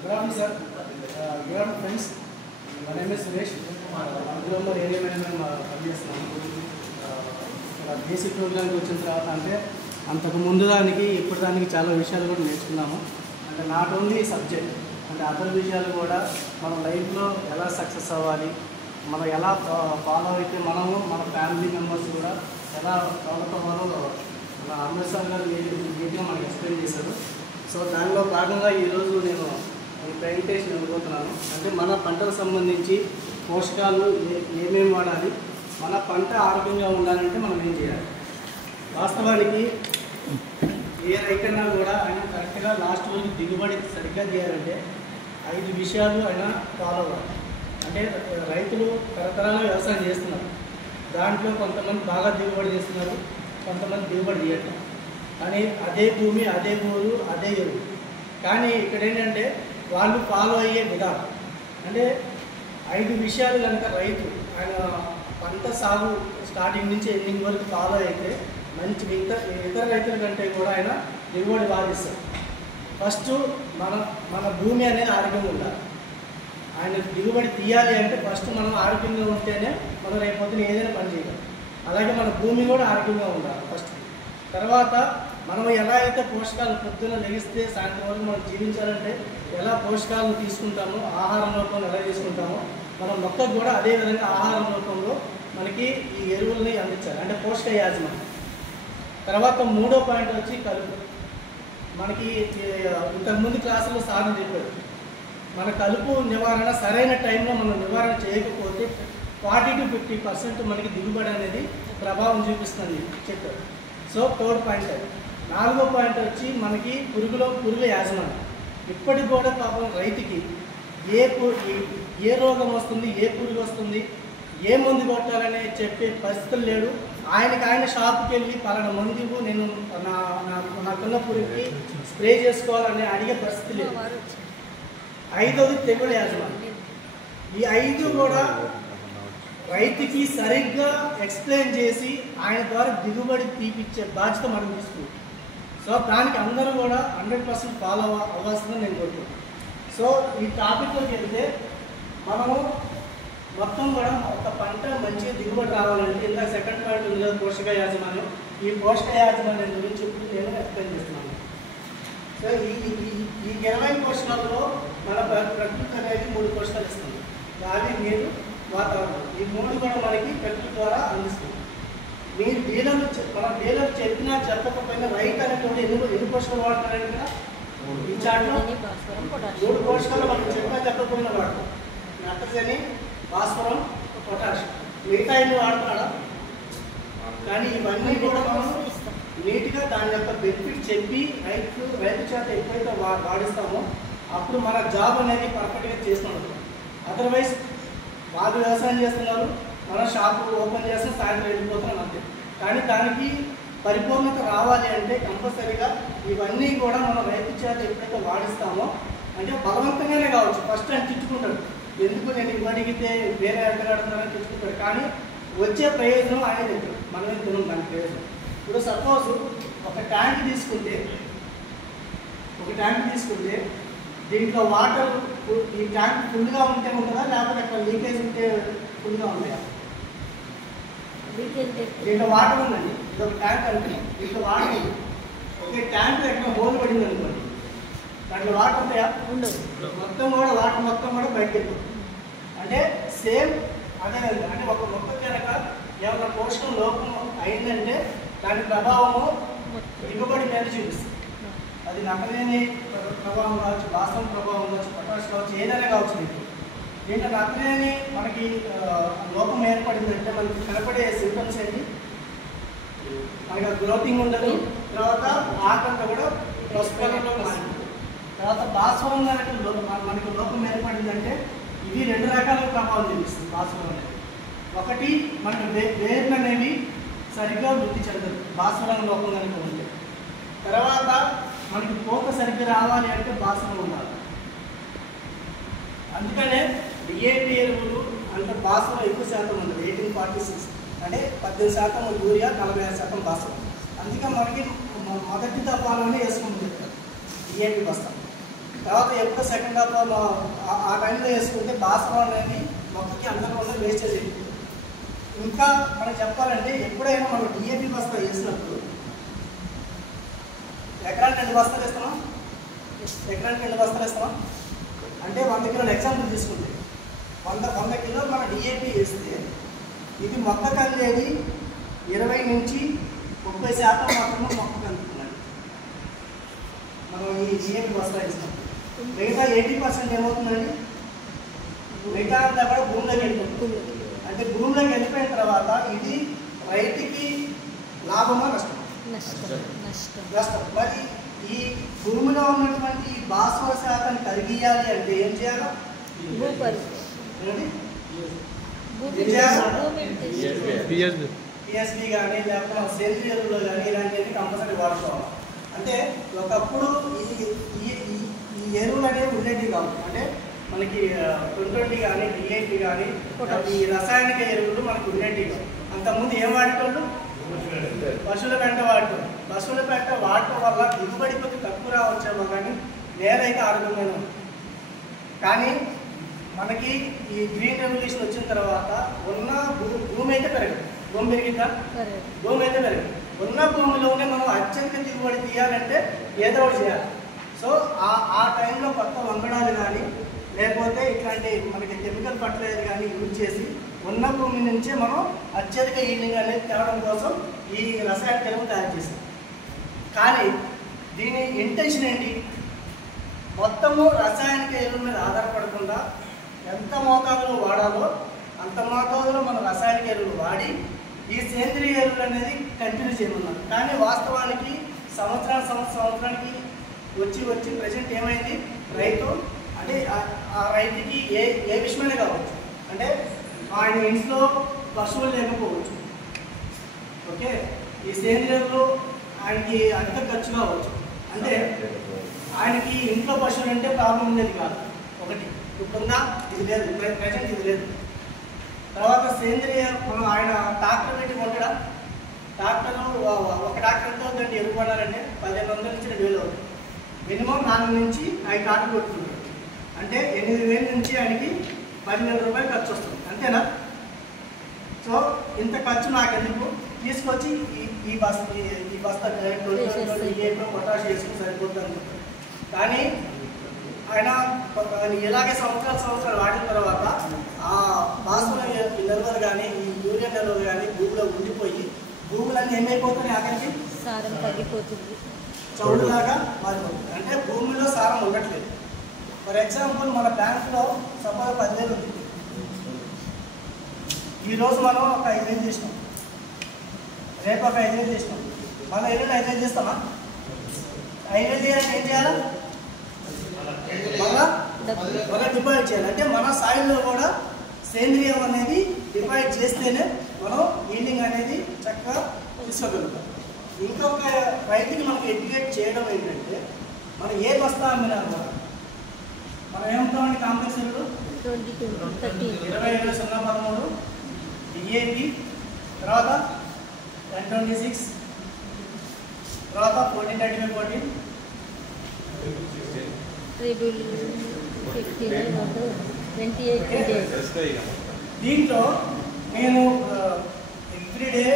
Good afternoon, sir. Good afternoon, friends. My name is Suresh. అందులో area management పనిచేస్తున్నాను. Basic ప్రోగ్రామ్కి వచ్చిన తర్వాత అంటే అంతకు ముందు దానికి ఇప్పుడు దానికి చాలా విషయాలు కూడా నేర్చుకున్నాము. అంటే నాట్ ఓన్లీ సబ్జెక్ట్ అంటే అదర్ విషయాలు కూడా మన లైఫ్లో ఎలా సక్సెస్ అవ్వాలి, మనం ఎలా ఫాలో అయితే మనము మన ఫ్యామిలీ మెంబర్స్ కూడా ఎలా డెవలప్ అవ్వాలో మన అమృత్సర్ గారు నీట్గా మనకు ఎక్స్ప్లెయిన్ చేశారు. సో దానిలో భాగంగా ఈరోజు నేను ఈ ప్రెజెంటేషన్ ఇవ్వబోతున్నాను. అంటే మన పంటకు సంబంధించి పోషకాలు ఏమేమి వాడాలి, మన పంట ఆరోగ్యంగా ఉండాలంటే మనం ఏం చేయాలి. వాస్తవానికి ఏ రైతన్నా కూడా ఆయన కరెక్ట్గా లాస్ట్ రోజు దిగుబడి సరిగ్గా చేయాలంటే 5 విషయాలు ఆయన ఫాలో అవ్వాలి. అంటే రైతులు తరతరాలు వ్యవసాయం చేస్తున్నారు. దాంట్లో కొంతమంది బాగా దిగుబడి చేస్తున్నారు, కొంతమంది దిగుబడి చేయట్లేదు. కానీ అదే భూమి, అదే ఊరు, అదే ఎరువు. కానీ ఇక్కడ ఏంటంటే వాళ్ళు ఫాలో అయ్యే విధానం అంటే 5 విషయాలు కనుక రైతు ఆయన పంట సాగు స్టార్టింగ్ నుంచి ఎండింగ్ వరకు ఫాలో అయితే మంచి ఇతర రైతుల కంటే కూడా ఆయన దిగుబడి బాధిస్తారు. ఫస్ట్ మన భూమి అనేది ఆరోగ్యంగా ఉండాలి. ఆయన దిగుబడి తీయాలి అంటే ఫస్ట్ మనం ఆరోగ్యంగా ఉంటేనే మనం రేపొద్దున ఏదైనా పని చేయగలం. అలాగే మన భూమి కూడా ఆరోగ్యంగా ఉండాలి ఫస్ట్. తర్వాత మనం ఎలా అయితే పోషకాలు పొద్దున లెగిస్తే సాయంత్రం వరకు మనం జీవించాలంటే ఎలా పోషకాలను తీసుకుంటామో, ఆహారం రూపంలో ఎలా తీసుకుంటామో మన మొక్కకు కూడా అదేవిధంగా ఆహారం రూపంలో మనకి ఈ ఎరువుల్ని అందించాలి, అంటే పోషక యాజమాన్యం. తర్వాత 3వ పాయింట్ వచ్చి కలుపు. మనకి ఇంతకుముందు క్లాసులో సార్లు చెప్పారు, మన కలుపు నివారణ సరైన టైంలో మనం నివారణ చేయకపోతే 40 to 50% మనకి దిగుబడి అనేది ప్రభావం చూపిస్తుంది చెప్పారు. So 3rd point. 4వ పాయింట్ వచ్చి మనకి పురుగు యాజమాన్యం. ఇప్పటికి కూడా పాపం రైతుకి ఏ రోగం వస్తుంది, ఏ పురుగు వస్తుంది, ఏ మందు కొట్టాలని చెప్పే పరిస్థితులు లేడు. ఆయన షాప్కి వెళ్ళి పలానా మందు నేను నాకున్న పురుగుకి స్ప్రే చేసుకోవాలని అడిగే పరిస్థితి లేదు. 5వది తెగులు యాజమాన్యం. ఈ 5 కూడా రైతుకి సరిగ్గా ఎక్స్ప్లెయిన్ చేసి ఆయన ద్వారా దిగుబడి తీపిచ్చే బాధ్యత మనం తీసుకుంటాం. సో దానికి అందరూ కూడా 100% ఫాలో అవ్వాల్సిందని నేను కోరుకుంటున్నాను. సో ఈ టాపిక్లోకి వెళ్తే మనము మొత్తం కూడా ఒక పంట మంచిగా దిగుబడి రావాలంటే ఇలా 2nd పాయింట్ ఉంది కదా, పోషక యాజమాన్యం. ఈ పోషక యాజమాన్యం గురించి ఇప్పుడు నేను ఎక్స్ప్లెయిన్ చేస్తున్నాను. సో ఈ 20 పోషకాలలో మన ప్రకృతి అనేది 3 పోషకాలు ఇస్తుంది. గాలి, నీరు, వాతావరణం. ఈ 3 కూడా మనకి ప్రకృతి ద్వారా అందిస్తుంది. మీరు మన డీలర్ చెప్పినా చెప్పకపోయినా రైతు అనేటువంటి ఎన్ని పోషకాలు వాడతారంటే కదా ఈ చాట్లో 3 పోషకాలు మనం చెప్పినా చెప్పకపోయినా వాడతాం. నత్రజని, భాస్వరం, పొటాష్. మిగతా ఎన్ని వాడుతున్నాడా? కానీ ఇవన్నీ కూడా మనం నీట్గా దాని యొక్క బెనిఫిట్ చెప్పి రైతు చేత ఎప్పుడైతే వాడిస్తామో అప్పుడు మన జాబ్ అనేది పర్ఫెక్ట్గా చేస్తున్నాం. అదర్వైజ్ వాళ్ళు వ్యవసాయం చేస్తున్నారు, మన షాపు ఓపెన్ చేస్తే సాయంత్రం వెళ్ళిపోతున్నాం అంతే. కానీ దానికి పరిపూర్ణత రావాలి అంటే కంపల్సరీగా ఇవన్నీ కూడా మనం రైతు చేత ఎప్పుడైతే వాడిస్తామో అంటే బలవంతంగానే కావచ్చు. ఫస్ట్ ఆయన తిట్టుకుంటాడు, ఎందుకు నేను ఇవి అడిగితే వేరే ఎక్కడాడుతున్నారని తిట్టుకుంటాడు. కానీ వచ్చే ప్రయోజనం ఆయన తింటాడు, మనమే తినం దాని ప్రయోజనం. ఇప్పుడు సపోజ్ ఒక ట్యాంక్ తీసుకుంటే దీంట్లో వాటర్ ఈ ట్యాంక్ ఫుల్గా ఉంటే ఉంటుందా, లేకపోతే అక్కడ లీకేజ్ ఉంటే ఫుల్గా ఉంటాయా? దీంట్లో వాటర్ ఉందండి, ఇది ఒక ట్యాంక్ అనుకున్నాం, దీంట్లో వాటర్ ఉంది. ఓకే, ట్యాంక్ ఎక్కడ హోల్ పడింది అనుకోండి, దాంట్లో వాటర్ ఉంటాయా? ఉండదు. మొత్తం కూడా వాటర్ మొత్తం కూడా బయటకు వెళ్తుంది. అంటే సేమ్ అదే అంటే ఒక మొక్క కనుక ఏమైనా పోషకం లోపం అయిందంటే దాని ప్రభావము దిగుబడి మీద చూపిస్తుంది. అది నత్రజని ప్రభావం కావచ్చు, భాస్వరం ప్రభావం కావచ్చు, పొటాష్ కావచ్చు, ఏదైనా కావచ్చు. దీంట్లో నత్రజని మనకి లోపం ఏర్పడిందంటే మనకి కనపడే సింప్టమ్స్ ఏంటి? మనకి గ్రోతింగ్ ఉండదు, తర్వాత ఆకంతా కూడా పసుపు కలర్లో మారింది. తర్వాత భాస్వరం మనకి లోపం ఏర్పడిందంటే ఇవి 2 రకాల ప్రభావం చూపిస్తుంది. భాస్వరం అనేది ఒకటి, మనకి వేర్లు అనేవి సరిగ్గా వృద్ధి చెందదు భాస్వరం లోపం కనుక ఉంటే. తర్వాత మనకి పోక సరిగ్గా రావాలి అంటే భాస్వరం ఉండాలి. అందుకనే డిఏపి ఎరువులు అంటే భాస్వరం ఎక్కువ శాతం ఉండదు, 1846 అంటే 18% యూరియా, 46% భాస్వరం. అందుకే మనకి మొదటి దఫాలోనే వేసుకుంటూ చెప్తారు డిఏపి బస్తా. తర్వాత ఎప్పుడు సెకండ్ హాఫ్ ఆ టైంలో వేసుకుంటే భాస్వరం అనేది మొక్కకి అందరిలో ఉన్న వేస్టేజ్ అయిపోతుంది. ఇంకా మనం చెప్పాలంటే ఎప్పుడైనా మనం డిఏపి బస్తా వేసినప్పుడు ఎకరానికి 2 బస్తాలు వేస్తామా? ఎకరానికి 2 బస్తాలు వేస్తామా? అంటే 100 కిలోలు ఎగ్జాంపుల్ తీసుకుంటే 100 కిలోలు మన డిఏపి వేస్తే ఇది మొక్కకు అందేది 20 నుంచి 30% మాత్రమే మొక్కకు అందుతున్నాయి మనం ఈ డిఏపి బస్తా వేసినప్పుడు. మిగతా 80% ఏమవుతుందండి? మిగతా అంతా కూడా భూమిలోకి వెళ్ళిపోతుంది. అంటే భూమిలోకి వెళ్ళిపోయిన తర్వాత ఇది రైతుకి లాభమా నష్టం? నష్టం. మరి ఈ భూమిలో ఉన్నటువంటి ఈ భాస్వర శాతాన్ని కలిగియాలి అంటే ఏం చేయాలి? పిఎస్బి కానీ లేకపోతే సేంద్రియ ఎరువులు కానీ ఇలాంటివన్నీ కంపల్సరీ వాడుకోవాలి. అంటే ఒకప్పుడు ఈ ఎరువులు అనేవి ఉండేవి కావు. అంటే మనకి 20 కానీ డిఏపి కానీ ఈ రసాయనిక ఎరువులు మనకు ఉండేవి కావు. అంతకుముందు ఏం వాడేటోళ్ళు? పశువుల పెంట వాడటం. పశువుల పెంట వాడటం వల్ల దిగుబడి కొద్ది తక్కువ రావచ్చేమో కానీ నేల అయితే ఆరోగ్యమైన ఉంది. కానీ మనకి ఈ గ్రీన్ రెవల్యూషన్ వచ్చిన తర్వాత ఉన్న భూమి అయితే పెరగదు. భూమి పెరిగిందా? భూమి అయితే పెరగదు. ఉన్న భూమిలోనే మనం అత్యధిక దిగుబడి తీయాలంటే ఏదో ఒకటి చేయాలి. సో ఆ టైంలో కొత్త వంగడాలు కానీ లేకపోతే ఇట్లాంటి మనకి కెమికల్ ఫర్టిలైజర్ కానీ యూజ్ చేసి ఉన్న భూమి నుంచే మనం అత్యధిక ఈల్డింగ్ అనేది తేవడం కోసం ఈ రసాయనిక ఎరువులు తయారు చేసాం. కానీ దీని ఇంటెన్షన్ ఏంటి? మొత్తము రసాయనిక ఎరువుల మీద ఆధారపడకుండా ఎంత మోతాదులో వాడాలో అంత మోతాదులో మనం రసాయనిక ఎరువులు వాడి ఈ సేంద్రియ ఎరువులు అనేది కంటిన్యూ చేయమన్నారు. కానీ వాస్తవానికి సంవత్సరానికి వచ్చి ప్రజెంట్ ఏమైంది? రైతు అంటే ఆ రైతుకి ఏ విషయమైనా కావచ్చు. అంటే ఆయన ఇంట్లో పశువులు లేకపోవచ్చు. ఓకే, ఈ సేంద్రియంలో ఆయనకి అధిక ఖర్చు కావచ్చు. అంటే ఆయనకి ఇంట్లో పశువులు అంటే ప్రాబ్లం ఉండేది కాదు. ఒకటి ఇప్పుడుందా? ఇది లేదు, ప్రజెంట్ ఇది లేదు. తర్వాత సేంద్రియ మనం ఆయన ట్రాక్టర్ పెట్టి కొంటడా? ట్రాక్టర్ ఒక ట్రాక్టర్తో దాన్ని ఎరువు కొనాలంటే 1500 నుంచి 2000 అవుతుంది. మినిమం 4 నుంచి 5 ట్రాక్టర్ కొట్టుకుంటాడు. అంటే 8000 నుంచి ఆయనకి 10,000 రూపాయలు ఖర్చు వస్తుంది. అంతేనా? సో ఇంత ఖర్చు నాకు ఎందుకు? తీసుకొచ్చి ఈ బస్తా పొటాష్ వేసుకుని సరిపోతుంది అనుకుంటారు. కానీ ఆయన ఇలాగే సంవత్సరాలు వాడిన తర్వాత ఆ భాస్వర నిల్వలు కానీ ఈ యూరియా నిల్వలు కానీ భూమిలో ఉండిపోయి భూములన్నీ ఏమైపోతున్నాయి? ఆఖరికి సారం తగ్గిపోతుంది, చౌడులాగా మారిపోతుంది. అంటే భూమిలో సారం ఉండట్లేదు. ఫర్ ఎగ్జాంపుల్ మన బ్యాంకులో సపోజ్ 10,000 ఉంది. ఈరోజు మనం ఒక 5,000 చేసినాం, రేపు ఒక 5,000 చేసినాం, మనం 5,000 చేస్తామా? 5,000 చేయాలంటే ఏం చేయాలా? మళ్ళా డిపాజిట్ చేయాలి. అంటే మన సాయిల్లో కూడా సేంద్రియం అనేది డిపాజిట్ చేస్తేనే మనం ఈల్డింగ్ అనేది చక్కగా తీసుకోగలుగుతాం. ఇంకొక రైతుకి మనకి ఎడ్యుకేట్ చేయడం ఏంటంటే మనం ఏ బస్తా అమ్మినా కూడా మనం ఏమంటామండి? కాంప్లెక్స్ ఎరువులు 20-20-0-13 డిఏపి, తర్వాత 10-26, తర్వాత 14-35-14, దీంట్లో నేను ఎవ్రీడే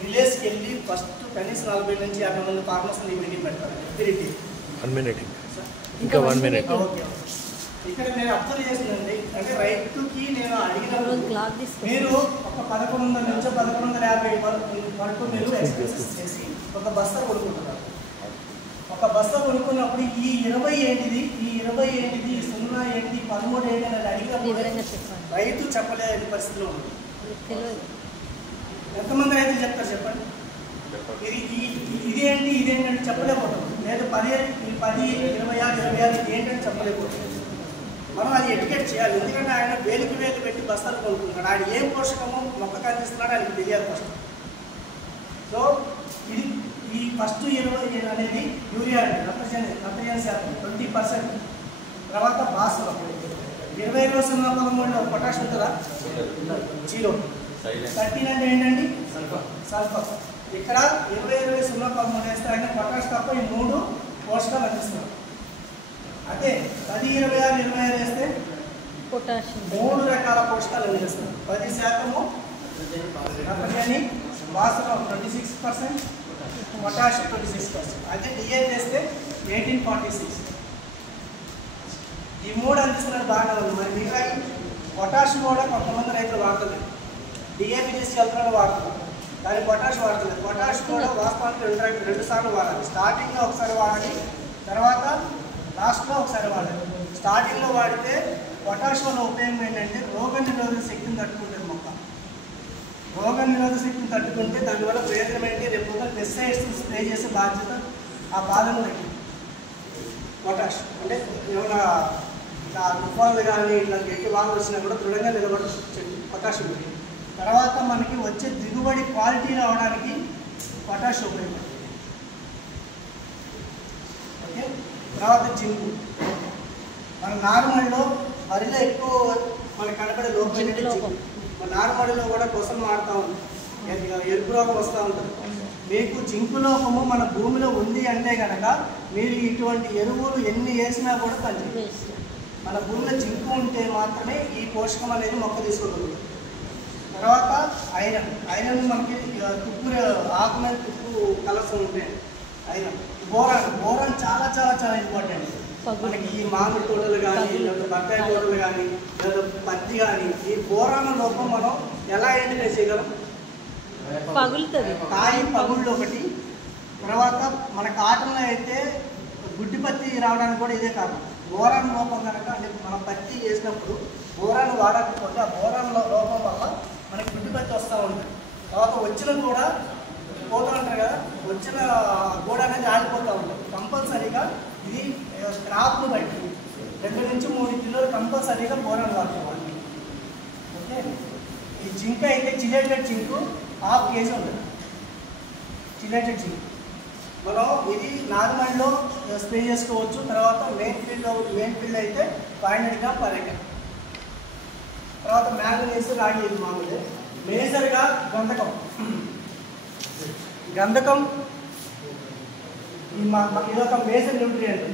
విలేజ్కి వెళ్ళి ఫస్ట్ కనీసం 40 నుంచి 50 మంది ఫార్మర్స్ని మీటింగ్ పెడతాను. ఎవ్రీడే 1 minute ఇంకా 1 minute. ఓకే, ఇక్కడ నేను అబ్జర్వ్ చేసిందండి. అంటే రైతుకి నేను అడిగినప్పుడు మీరు ఒక 1100 నుంచి 1150 వరకు మీరు ఎక్స్పెన్సెస్ చేసి ఒక బస్తా కొనుక్కుంటున్నారు. ఒక బస్తా కొనుక్కున్నప్పుడు ఈ 20 ఏంటిది, ఈ 20 ఏంటిది, ఈ 0 ఏంటిది, 13 ఏంటి అని అడిగినప్పుడు రైతు చెప్పలేని పరిస్థితిలో ఉంది. ఎంతమంది రైతులు చెప్తారు చెప్పండి? ఇదేంటి ఇదేంటి అంటే చెప్పలేకపోతాం. లేదు 10, 26 ఏంటంటే చెప్పలేకపోతాం. మనం అది ఎడ్యుకేట్ చేయాలి. ఎందుకంటే ఆయన వేలు పెట్టి బస్తాలు కొనుక్కుంటాడు. ఆయన ఏం పోషకము మొక్కకు అందిస్తున్నాడో ఆయనకి తెలియాలి ఫస్ట్. సో ఇది ఈ ఫస్ట్ 20 అనేది యూరియా అండి, నత్రజని శాతం 20%. తర్వాత భాస్వరం 20-0-13లో పొటాష్ ఉంటుందా? 0. 13 అంటే ఏంటండి? సల్ఫర్. ఇక్కడ 20-20-0-13 వేస్తే ఆయన పొటాష్ తప్ప ఈ 3 పోషకాలు అందిస్తున్నారు. అంతే 10, 26, 26 వేస్తే పొటాషియం 3 రకాల పోషకాలు అందిస్తాం. 10% నత్రజని, భాస్వరం 26%, పొటాషియం 26%. అదే డిఏ చేస్తే 1846. ఈ 3 అందిస్తున్నారు బాగా ఉంది. మరి మిగతా పొటాషియం కూడా కొంతమంది రైతులు వాడుతుంది. డిఏపి చేసి వెళ్తున్నారు వాడుతున్నారు, కానీ పొటాష్ వాడుతుంది. పొటాష్ కూడా వాస్తవానికి 2 సార్లు వాడాలి. స్టార్టింగ్లో ఒకసారి వాడాలి, తర్వాత లాస్ట్లో ఒకసారి వాడాలి. స్టార్టింగ్లో వాడితే పొటాష్ వల్ల ఉపయోగం ఏంటంటే రోగ నిరోధక శక్తిని తట్టుకుంటుంది మొక్క. రోగ నిరోధక శక్తిని తట్టుకుంటే దానివల్ల ప్రయోజనం ఏంటి, రేపు పెస్టిసైడ్స్ స్ప్రే చేసే బాధ్యత ఆ బాధను తగ్గి పొటాష్ అంటే ఏమైనా తుఫాన్లు కానీ ఇట్లా గట్టి వానలు వచ్చినా కూడా దృఢంగా నిలబడే పొటాషియం ఉంది. తర్వాత మనకి వచ్చే దిగుబడి క్వాలిటీ రావడానికి పొటాషియం ఉపయోగపడుతుంది. ఓకే. తర్వాత జింకు. మన నార్మల్లో వరిలో ఎక్కువ మనకు కనపడే లోపం ఏంటంటే జింకు. మన నార్మల్లో కూడా కోసం మారుతూ ఉంది, ఎరుపు రోగం వస్తూ ఉంటుంది. మీకు జింకు లోపము మన భూమిలో ఉంది అంటే కనుక మీరు ఇటువంటి ఎరువులు ఎన్ని వేసినా కూడా పనిచేయదు. మన భూమిలో జింకు ఉంటే మాత్రమే ఈ పోషకం అనేది మొక్క తీసుకోగలుగుతుంది. తర్వాత ఐరన్. ఐరన్ మనకి తుప్పు ఆకు మీద తుప్పు కలర్స్ ఉంటాయి. ఐరన్. బోరాన్ చాలా చాలా చాలా ఇంపార్టెంట్. మనకి ఈ మామిడి తోటలు కానీ లేదా బత్తాయి తోటలు కానీ లేదా పత్తి కానీ ఈ బోరాన్ లోపం మనం ఎలా ఐడెంటిఫై చేయగలం? కాయి పగుళ్ళు ఒకటి. తర్వాత మన కాటన్లో అయితే గుడ్డి పత్తి రావడానికి కూడా ఇదే కారణం. బోరాన్ లోపం కనుక అంటే మనం పత్తి చేసినప్పుడు బోరాన్ వాడకపోతే ఆ బోరాన్ లోపం వల్ల మనకి గుడ్డి పత్తి వస్తూ ఉంటుంది. తర్వాత వచ్చిన కూడా పోతూ ఉంటారు కదా, వచ్చిన గోడ అనేది ఆడిపోతూ ఉంటుంది. కంపల్సరీగా ఇది క్రాప్ను బట్టి 2 నుంచి 3 కిలోలు కంపల్సరీగా బోరాన్ వాడుకోవాలి. ఓకే. ఈ జింక్ అయితే చిలేటెడ్ జింకు 1/2 kg ఉంటుంది. చిలేటెడ్ జింక్ మనం ఇది నార్మల్లో స్ప్రే చేసుకోవచ్చు. తర్వాత మెయిన్ ఫీల్డ్ అయితే 500 గ్రామ్ పర్ ఎకర్. తర్వాత మ్యాంగనీస్, రాగి మామూలు. మేజర్గా గంధకం ఇదొక మేజర్ న్యూట్రియంట్.